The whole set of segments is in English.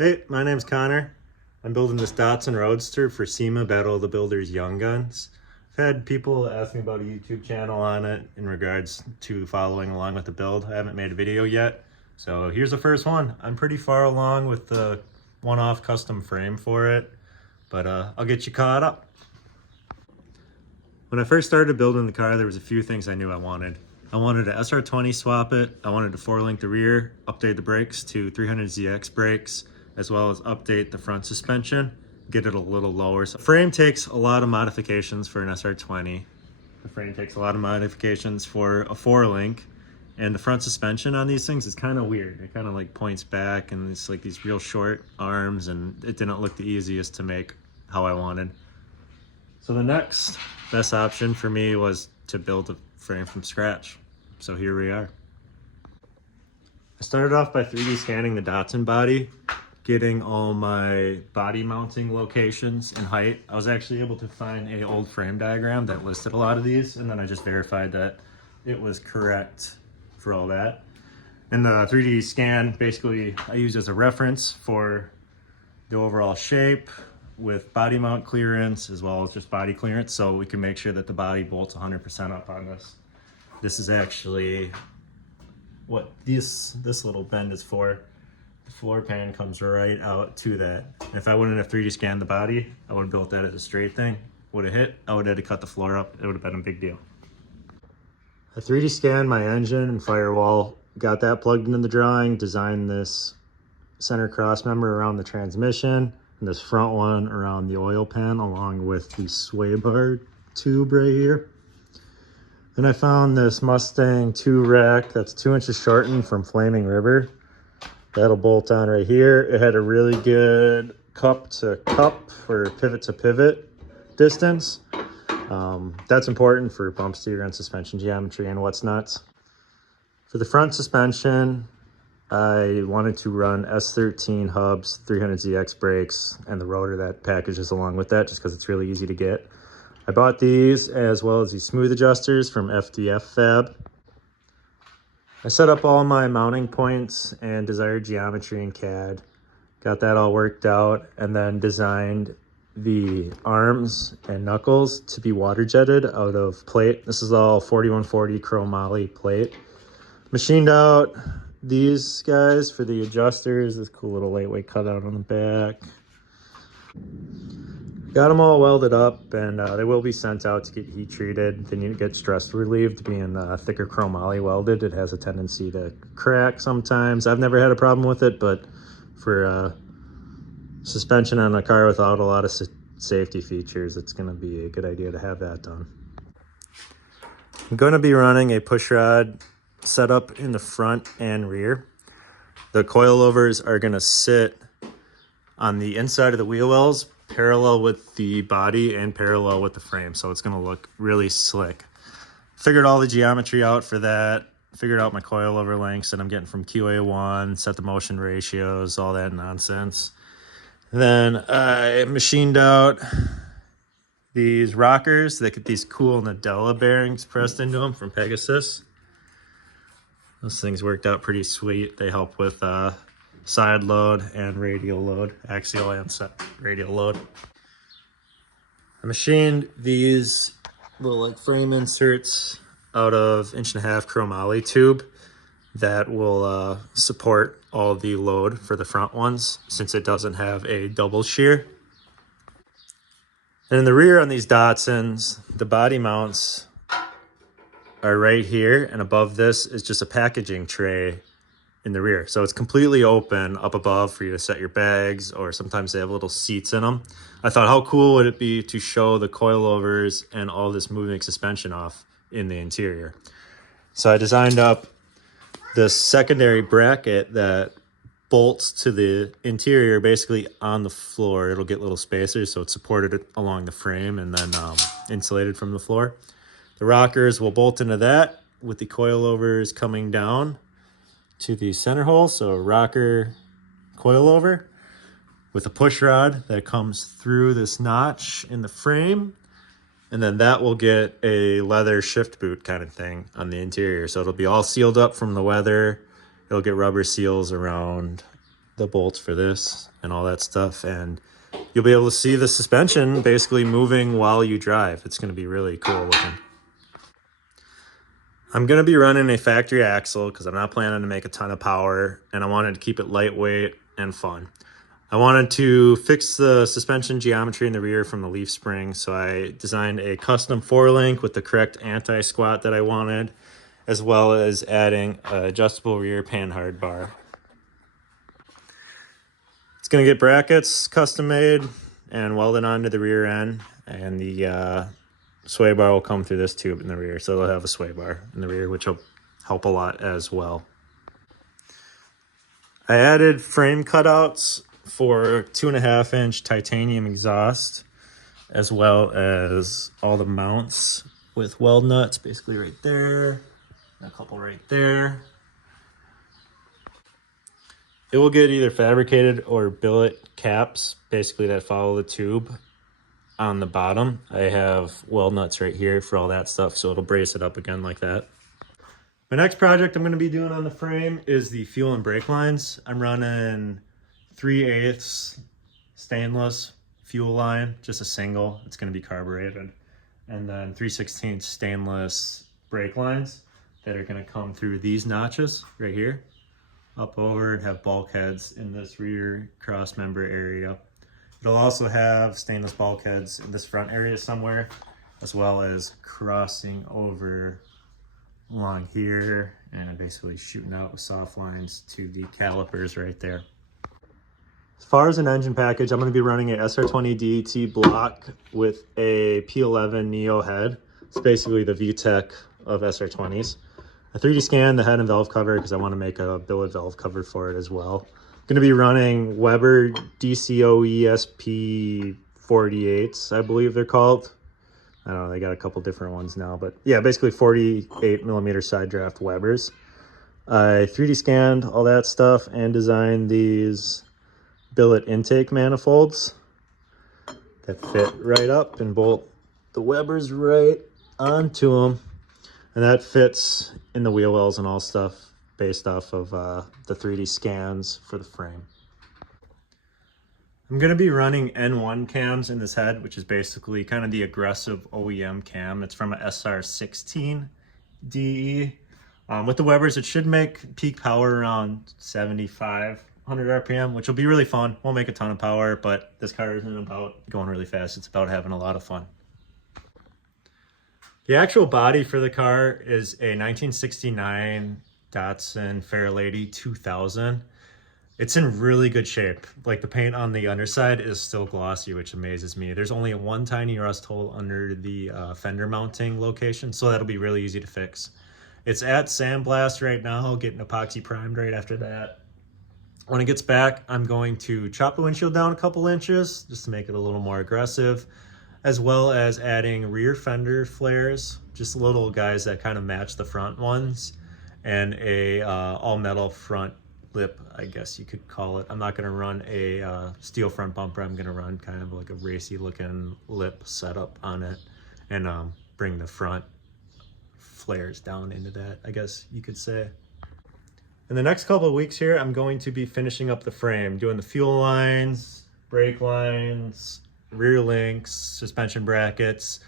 Hey, my name's Connor. I'm building this Datsun Roadster for SEMA Battle of the Builders Young Guns. I've had people ask me about a YouTube channel on it in regards to following along with the build. I haven't made a video yet, so here's the first one. I'm pretty far along with the one-off custom frame for it, but I'll get you caught up. When I first started building the car, there was a few things I knew I wanted. I wanted a SR20 swap it, I wanted to 4-link the rear, update the brakes to 300ZX brakes, as well as update the front suspension, get it a little lower. So the frame takes a lot of modifications for an SR20. The frame takes a lot of modifications for a 4-link, and the front suspension on these things is kind of weird. It kind of like points back and it's like these real short arms, and it didn't look the easiest to make how I wanted. So the next best option for me was to build a frame from scratch. So here we are. I started off by 3D scanning the Datsun body, getting all my body mounting locations and height. I was actually able to find an old frame diagram that listed a lot of these, and then I just verified that it was correct for all that. And the 3D scan basically I use as a reference for the overall shape with body mount clearance as well as just body clearance, so we can make sure that the body bolts 100% up on this. This is actually what this little bend is for. The floor pan comes right out to that. If I wouldn't have 3D scanned the body, I would have built that as a straight thing. Would have hit, I would have had to cut the floor up. It would have been a big deal. I 3D scanned my engine and firewall, got that plugged into the drawing, designed this center cross member around the transmission, and this front one around the oil pan, along with the sway bar tube right here. Then I found this Mustang 2 rack that's 2 inches shortened from Flaming River. That'll bolt on right here. It had a really good cup to cup or pivot to pivot distance. That's important for bump steer and suspension geometry and what's nuts. For the front suspension, I wanted to run S13 hubs, 300ZX brakes, and the rotor that packages along with that, just because it's really easy to get. I bought these as well as these smooth adjusters from FDF Fab. I set up all my mounting points and desired geometry in CAD, got that all worked out, and then designed the arms and knuckles to be water jetted out of plate. This is all 4140 chromoly plate. Machined out these guys for the adjusters, this cool little lightweight cutout on the back. Got them all welded up, and they will be sent out to get heat treated. They need to get stress relieved. Being thicker chromoly welded, it has a tendency to crack sometimes. I've never had a problem with it, but for suspension on a car without a lot of safety features, it's going to be a good idea to have that done. I'm going to be running a pushrod setup in the front and rear. The coilovers are going to sit on the inside of the wheel wells, parallel with the body and parallel with the frame, so it's going to look really slick. Figured all the geometry out for that, figured out my coilover lengths that I'm getting from QA1, set the motion ratios, all that nonsense. Then I machined out these rockers that get these cool Nadella bearings pressed into them from Pegasus. Those things worked out pretty sweet. They help with side load and radial load, axial and radial load. I machined these little like frame inserts out of 1.5 inch chromoly tube that will support all the load for the front ones, since it doesn't have a double shear. And in the rear on these Datsuns, the body mounts are right here, and above this is just a packaging tray in the rear. So it's completely open up above for you to set your bags, or sometimes they have little seats in them. I thought, how cool would it be to show the coilovers and all this moving suspension off in the interior? So I designed up this secondary bracket that bolts to the interior basically on the floor. It'll get little spacers, so it's supported along the frame and then insulated from the floor. The rockers will bolt into that with the coilovers coming down to the center hole, so a rocker coilover with a push rod that comes through this notch in the frame, and then that will get a leather shift boot kind of thing on the interior, so it'll be all sealed up from the weather. It'll get rubber seals around the bolts for this and all that stuff, and you'll be able to see the suspension basically moving while you drive. It's going to be really cool looking. I'm going to be running a factory axle because I'm not planning to make a ton of power, and I wanted to keep it lightweight and fun. I wanted to fix the suspension geometry in the rear from the leaf spring, so I designed a custom 4-link with the correct anti-squat that I wanted, as well as adding an adjustable rear panhard bar. It's going to get brackets custom made and welded onto the rear end, and the sway bar will come through this tube in the rear, so they'll have a sway bar in the rear, which will help a lot as well. I added frame cutouts for 2.5-inch titanium exhaust, as well as all the mounts with weld nuts, basically right there, and a couple right there. It will get either fabricated or billet caps, basically that follow the tube on the bottom. I have weld nuts right here for all that stuff, so it'll brace it up again like that. My next project I'm going to be doing on the frame is the fuel and brake lines. I'm running 3/8 stainless fuel line, just a single. It's going to be carbureted. And then 3/16 stainless brake lines that are going to come through these notches right here, up over, and have bulkheads in this rear cross member area. It'll also have stainless bulkheads in this front area somewhere, as well as crossing over along here and basically shooting out with soft lines to the calipers right there. As far as an engine package, I'm going to be running a SR20 DET block with a P11 Neo head. It's basically the VTEC of SR20s. I 3D scanned the head and valve cover because I want to make a billet valve cover for it as well. I'm going to be running Weber DCO ESP 48s, I believe they're called. I don't know, they got a couple different ones now, but yeah, basically 48mm side draft Webers. I 3D scanned all that stuff and designed these billet intake manifolds that fit right up and bolt the Webers right onto them. And that fits in the wheel wells and all stuff based off of the 3D scans for the frame. I'm going to be running N1 cams in this head, which is basically kind of the aggressive OEM cam. It's from a SR16 DE. With the Webers, it should make peak power around 7,500 RPM, which will be really fun. Won't make a ton of power, but this car isn't about going really fast. It's about having a lot of fun. The actual body for the car is a 1969 Datsun Fairlady 2000. It's in really good shape. Like, the paint on the underside is still glossy, which amazes me. There's only one tiny rust hole under the fender mounting location, so that'll be really easy to fix. It's at sandblast right now, getting epoxy primed right after that. When it gets back, I'm going to chop the windshield down a couple inches just to make it a little more aggressive, as well as adding rear fender flares, just little guys that kind of match the front ones, and a all-metal front lip, I guess you could call it. I'm not going to run a steel front bumper. I'm going to run kind of like a racy looking lip setup on it, and bring the front flares down into that, I guess you could say. In the next couple of weeks here, I'm going to be finishing up the frame, doing the fuel lines, brake lines, rear links, suspension brackets,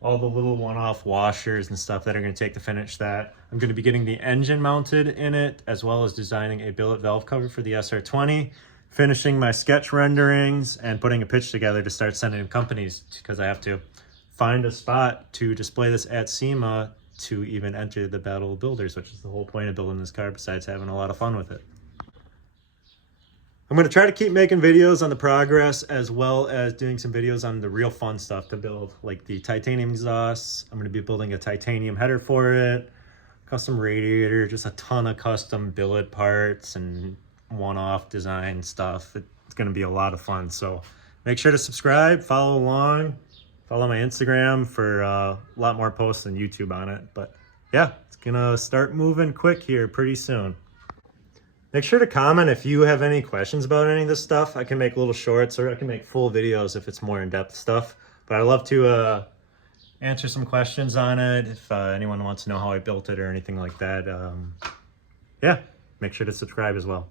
all the little one-off washers and stuff that are going to take to finish that. I'm going to be getting the engine mounted in it, as well as designing a billet valve cover for the SR20, finishing my sketch renderings, and putting a pitch together to start sending to companies, because I have to find a spot to display this at SEMA to even enter the Battle of Builders, which is the whole point of building this car, besides having a lot of fun with it. I'm going to try to keep making videos on the progress, as well as doing some videos on the real fun stuff to build, like the titanium exhausts. I'm going to be building a titanium header for it, custom radiator, just a ton of custom billet parts and one-off design stuff. It's going to be a lot of fun. So make sure to subscribe, follow along, follow my Instagram for a lot more posts than YouTube on it. But yeah, it's going to start moving quick here pretty soon. Make sure to comment if you have any questions about any of this stuff. I can make little shorts, or I can make full videos if it's more in-depth stuff. But I'd love to answer some questions on it if anyone wants to know how I built it or anything like that. Yeah, make sure to subscribe as well.